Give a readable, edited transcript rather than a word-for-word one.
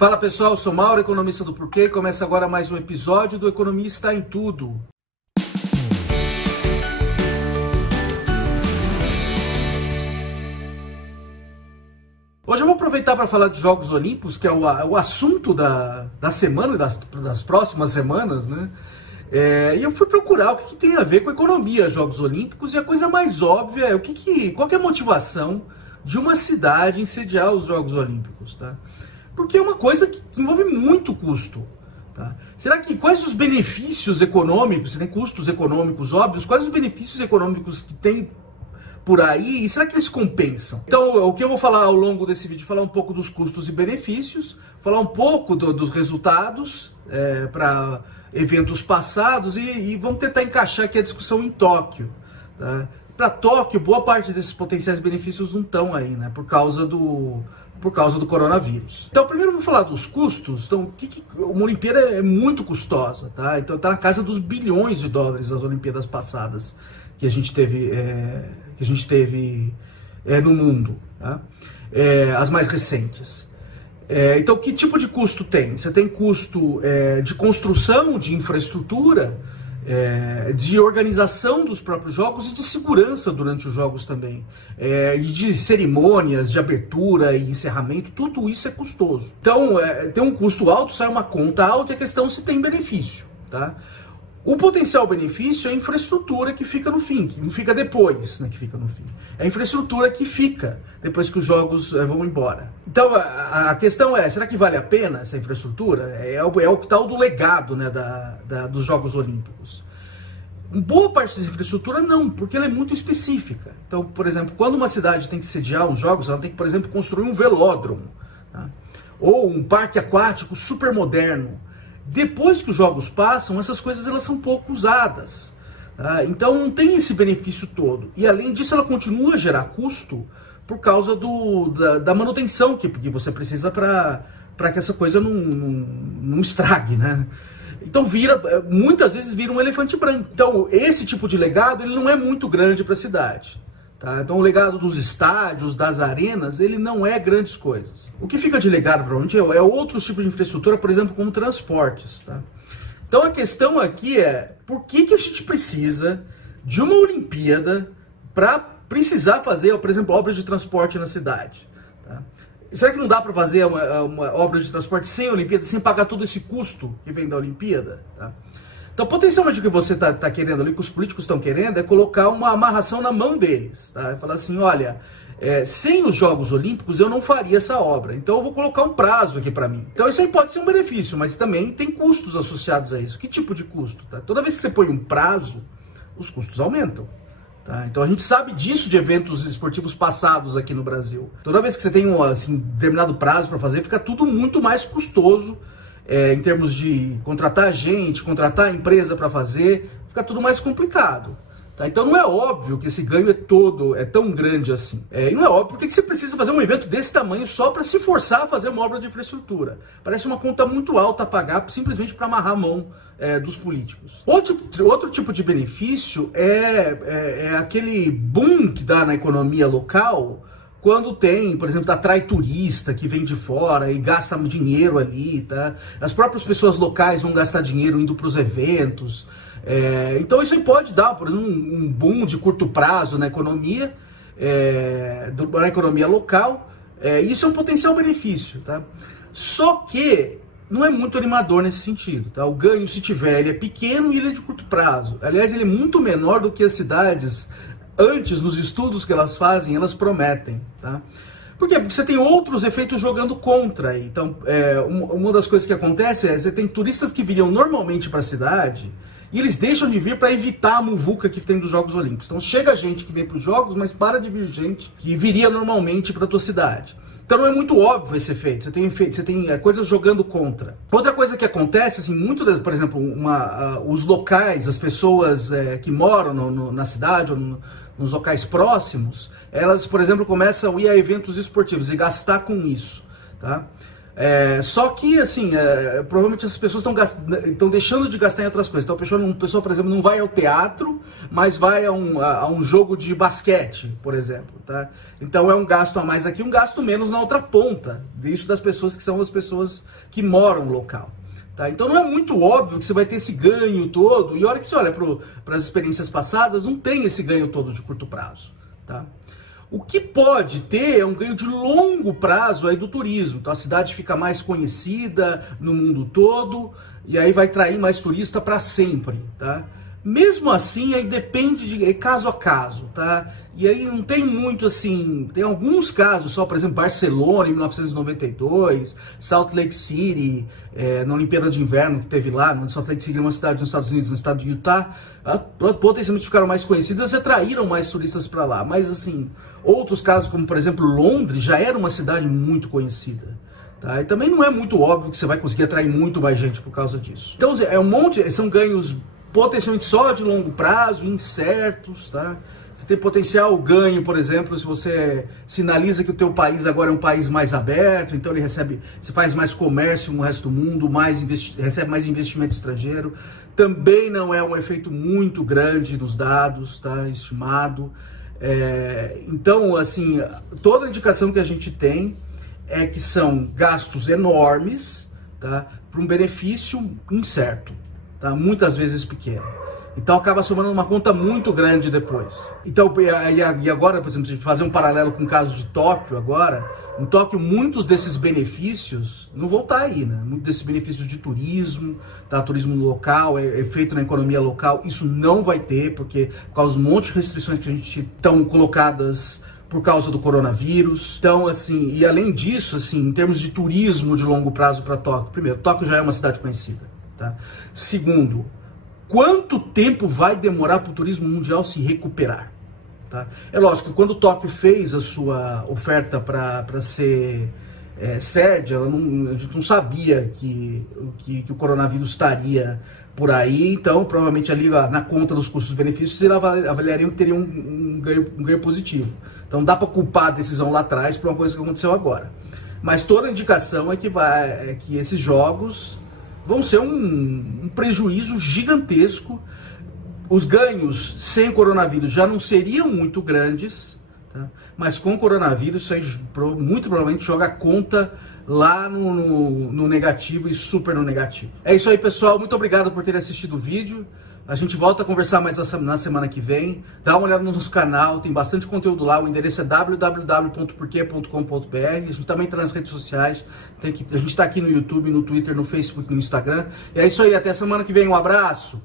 Fala pessoal, eu sou Mauro, economista do Porquê. Começa agora mais um episódio do Economista em Tudo. Hoje eu vou aproveitar para falar de Jogos Olímpicos, que é o assunto da semana, das próximas semanas, né? E eu fui procurar o que tem a ver com economia, Jogos Olímpicos, e a coisa mais óbvia é qual que é a motivação de uma cidade em sediar os Jogos Olímpicos, tá? Porque é uma coisa que envolve muito custo, tá? Quais os benefícios econômicos, se tem custos econômicos óbvios, quais os benefícios econômicos que tem por aí, e será que eles compensam? Então, o que eu vou falar ao longo desse vídeo, falar um pouco dos custos e benefícios, falar um pouco dos resultados para eventos passados e vamos tentar encaixar aqui a discussão em Tóquio, tá? Para Tóquio, boa parte desses potenciais benefícios não estão aí, né? Por causa do coronavírus. Então, primeiro eu vou falar dos custos. Então, uma Olimpíada é muito custosa, tá? Então, está na casa dos bilhões de dólares as Olimpíadas passadas que a gente teve no mundo, tá? As mais recentes. Então, que tipo de custo tem? Você tem custo de construção de infraestrutura, de organização dos próprios jogos e de segurança durante os jogos também, e de cerimônias de abertura e encerramento, tudo isso é custoso. Então, tem um custo alto, sai uma conta alta e a questão é se tem benefício, tá? O potencial benefício é a infraestrutura que fica no fim, que não fica depois, né, que fica no fim. É a infraestrutura que fica depois que os jogos vão embora. Então, a questão é, será que vale a pena essa infraestrutura? É o tal do legado, né, dos Jogos Olímpicos. Boa parte dessa infraestrutura não, porque ela é muito específica. Então, por exemplo, quando uma cidade tem que sediar os jogos, ela tem que, por exemplo, construir um velódromo, tá? Ou um parque aquático super moderno. Depois que os jogos passam, essas coisas elas são pouco usadas, tá? Então não tem esse benefício todo. E além disso, ela continua a gerar custo por causa da manutenção que você precisa para que essa coisa não estrague, né? Então muitas vezes vira um elefante branco. Então esse tipo de legado ele não é muito grande para a cidade. Tá? Então o legado dos estádios, das arenas, ele não é grandes coisas. O que fica de legado provavelmente é outros tipos de infraestrutura, por exemplo, como transportes. Tá? Então a questão aqui é, por que a gente precisa de uma Olimpíada para precisar fazer, por exemplo, obras de transporte na cidade? Tá? Será que não dá para fazer uma obra de transporte sem a Olimpíada, sem pagar todo esse custo que vem da Olimpíada? Tá? Então, potencialmente o que você está querendo ali, que os políticos estão querendo, é colocar uma amarração na mão deles. Tá? Falar assim, olha, sem os Jogos Olímpicos eu não faria essa obra, então eu vou colocar um prazo aqui para mim. Então isso aí pode ser um benefício, mas também tem custos associados a isso. Que tipo de custo? Tá? Toda vez que você põe um prazo, os custos aumentam. Tá? Então a gente sabe disso de eventos esportivos passados aqui no Brasil. Toda vez que você tem um determinado prazo para fazer, fica tudo muito mais custoso. Em termos de contratar gente, contratar a empresa para fazer, fica tudo mais complicado. Tá? Então não é óbvio que esse ganho é tão grande assim. E não é óbvio porque você precisa fazer um evento desse tamanho só para se forçar a fazer uma obra de infraestrutura. Parece uma conta muito alta a pagar simplesmente para amarrar a mão dos políticos. Outro tipo de benefício é aquele boom que dá na economia local, quando tem, por exemplo, atrai turista que vem de fora e gasta dinheiro ali, tá? As próprias pessoas locais vão gastar dinheiro indo para os eventos. Então isso aí pode dar, por exemplo, um boom de curto prazo na economia local. Isso é um potencial benefício, tá? Só que não é muito animador nesse sentido, tá? O ganho, se tiver, ele é pequeno e ele é de curto prazo. Aliás, ele é muito menor do que as cidades antes, nos estudos que elas fazem, elas prometem, tá? Por quê? Porque você tem outros efeitos jogando contra aí. Então, uma das coisas que acontece você tem turistas que viriam normalmente para a cidade e eles deixam de vir para evitar a muvuca que tem dos Jogos Olímpicos. Então, chega gente que vem para os Jogos, mas para de vir gente que viria normalmente para a tua cidade. Então, não é muito óbvio esse efeito. Você tem coisas jogando contra. Outra coisa que acontece, assim, por exemplo, os locais, as pessoas que moram na cidade ou nos locais próximos, elas, por exemplo, começam a ir a eventos esportivos e gastar com isso, tá? Só que, assim, provavelmente essas pessoas estão deixando de gastar em outras coisas. Então a pessoa, por exemplo, não vai ao teatro, mas vai a um jogo de basquete, por exemplo, tá? Então é um gasto a mais aqui, um gasto menos na outra ponta. Isso das pessoas que são as pessoas que moram no local. Tá? Então não é muito óbvio que você vai ter esse ganho todo, e a hora que você olha para as experiências passadas, não tem esse ganho todo de curto prazo. Tá? O que pode ter é um ganho de longo prazo aí do turismo. Então a cidade fica mais conhecida no mundo todo, e aí vai atrair mais turista para sempre. Tá? Mesmo assim, aí depende de caso a caso, tá? E aí não tem muito assim, tem alguns casos só, por exemplo, Barcelona em 1992, Salt Lake City, na Olimpíada de Inverno que teve lá, Salt Lake City é uma cidade nos Estados Unidos, no estado de Utah, potencialmente ficaram mais conhecidas e atraíram mais turistas para lá. Mas assim, outros casos como, por exemplo, Londres, já era uma cidade muito conhecida. Tá? E também não é muito óbvio que você vai conseguir atrair muito mais gente por causa disso. Então são ganhos potencialmente só de longo prazo, incertos, tá? Você tem potencial ganho, por exemplo, se você sinaliza que o teu país agora é um país mais aberto, então você faz mais comércio no resto do mundo, recebe mais investimento estrangeiro. Também não é um efeito muito grande nos dados, tá? Estimado. Então, assim, toda a indicação que a gente tem é que são gastos enormes, tá? Para um benefício incerto. Tá? Muitas vezes pequeno. Então acaba somando uma conta muito grande depois. Então, e agora, por exemplo, se fazer um paralelo com o caso de Tóquio agora, em Tóquio muitos desses benefícios não vão estar aí, né? Muitos desses benefícios de turismo, tá? Turismo local, feito na economia local, isso não vai ter, porque por causa de um monte de restrições que a gente estão colocadas por causa do coronavírus. Então, assim, e além disso, assim, em termos de turismo de longo prazo para Tóquio, primeiro, Tóquio já é uma cidade conhecida. Tá? Segundo, quanto tempo vai demorar para o turismo mundial se recuperar? Tá? É lógico que quando Tóquio fez a sua oferta para ser sede, a gente não sabia que o coronavírus estaria por aí, então provavelmente ali na conta dos custos-benefícios eles avaliariam que teria um ganho positivo. Então dá para culpar a decisão lá atrás por uma coisa que aconteceu agora. Mas toda a indicação é que esses jogos vão ser um prejuízo gigantesco. Os ganhos sem coronavírus já não seriam muito grandes, tá? Mas com coronavírus isso aí muito provavelmente joga a conta lá no negativo e super no negativo. É isso aí, pessoal. Muito obrigado por ter assistido o vídeo. A gente volta a conversar mais na semana que vem. Dá uma olhada no nosso canal, tem bastante conteúdo lá. O endereço é www.porquê.com.br. A gente também está nas redes sociais. A gente está aqui no YouTube, no Twitter, no Facebook, no Instagram. E é isso aí, até a semana que vem. Um abraço!